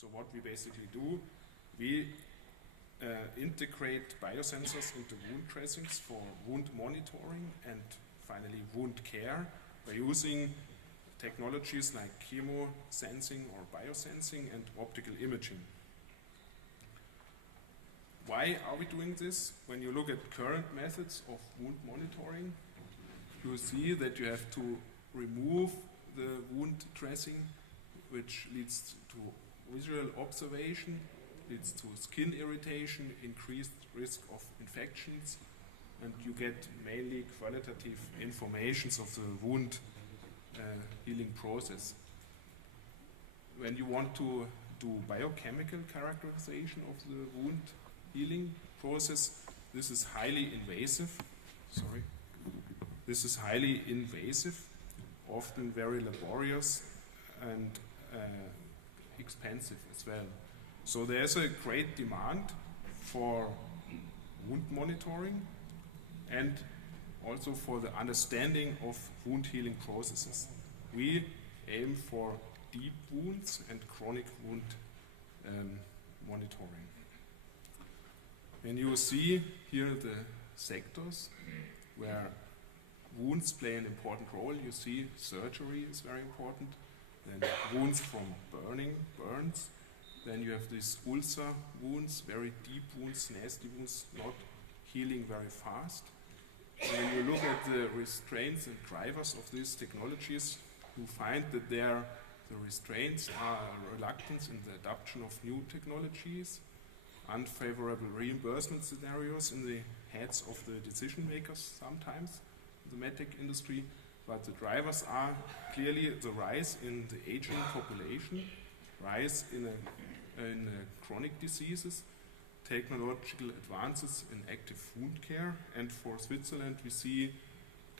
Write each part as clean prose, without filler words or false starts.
So what we basically do, we integrate biosensors into wound dressings for wound monitoring and finally wound care by using technologies like chemosensing or biosensing and optical imaging. Why are we doing this? When you look at current methods of wound monitoring, you see that you have to remove the wound dressing, which leads to visual observation, leads to skin irritation, increased risk of infections, and you get mainly qualitative information of the wound healing process. When you want to do biochemical characterization of the wound healing process, this is highly invasive. Sorry. This is highly invasive, often very laborious and expensive as well. So there's a great demand for wound monitoring and also for the understanding of wound healing processes. We aim for deep wounds and chronic wound monitoring. When you see here the sectors where wounds play an important role, you see surgery is very important, then wounds from burns, then you have these ulcer wounds, very deep wounds, nasty wounds, not healing very fast. And when you look at the restraints and drivers of these technologies, you find that the restraints are reluctance in the adoption of new technologies, unfavorable reimbursement scenarios in the heads of the decision makers sometimes in the medtech industry, but the drivers are clearly the rise in the aging population, rise in chronic diseases, technological advances in active wound care, and for Switzerland we see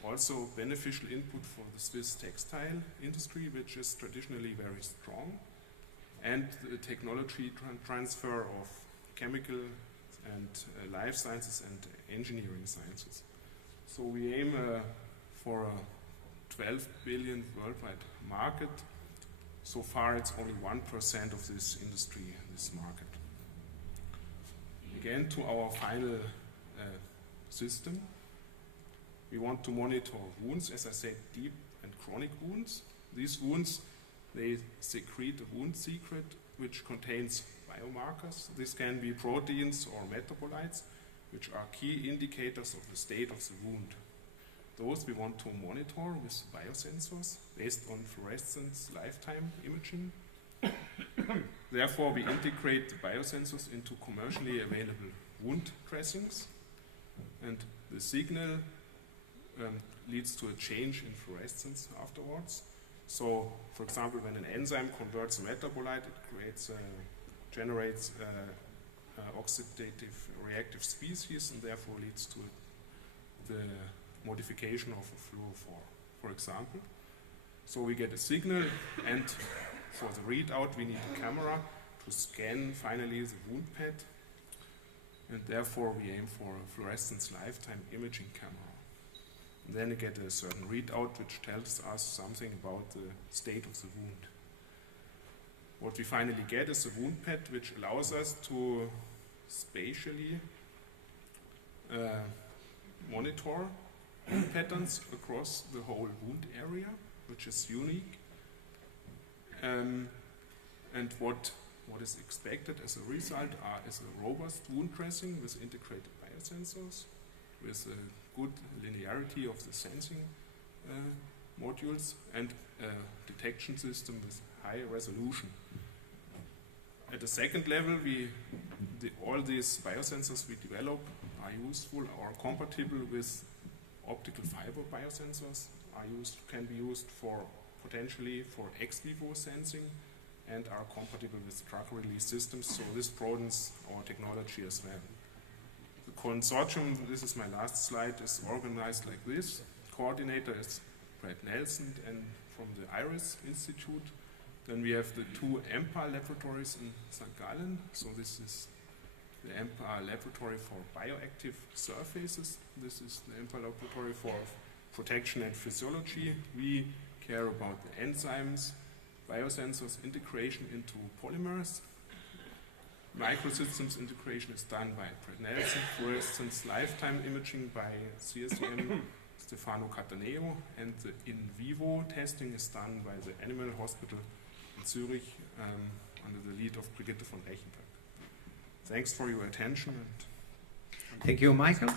also beneficial input for the Swiss textile industry, which is traditionally very strong, and the technology transfer of chemical and life sciences and engineering sciences. So we aim for a 12 billion worldwide market. So far it's only 1% of this industry, this market. Again, to our final system. We want to monitor wounds, as I said, deep and chronic wounds. These wounds, they secrete a wound secret which contains biomarkers. This can be proteins or metabolites, which are key indicators of the state of the wound. Those we want to monitor with biosensors based on fluorescence lifetime imaging. Therefore, we integrate the biosensors into commercially available wound dressings, and the signal leads to a change in fluorescence afterwards. So, for example, when an enzyme converts a metabolite, it generates oxidative reactive species, and therefore leads to the modification of a fluorophore, for example. So we get a signal, and for the readout we need a camera to scan finally the wound pad, and therefore we aim for a fluorescence lifetime imaging camera. And then we get a certain readout which tells us something about the state of the wound. What we finally get is a wound pad which allows us to spatially monitor wound patterns across the whole wound area, which is unique. And what is expected as a result is a robust wound dressing with integrated biosensors, with a good linearity of the sensing modules, and a detection system with high resolution. At the second level, all these biosensors we develop are useful or compatible with optical fiber biosensors, can be used potentially for ex vivo sensing, and are compatible with drug release systems, so this broadens our technology as well. The consortium, this is my last slide, is organized like this. Coordinator is Brad Nelson and from the IRIS Institute. Then we have the two EMPA laboratories in St. Gallen. So this is the EMPA laboratory for bioactive surfaces. This is the EMPA laboratory for protection and physiology. We care about the enzymes, biosensors integration into polymers. Microsystems integration is done by Brett Nelson, fluorescence lifetime imaging by CSEM Stefano Cataneo, and the in vivo testing is done by the Animal Hospital in Zurich under the lead of Brigitte von Reichenberg. Thanks for your attention. Thank you, Michael.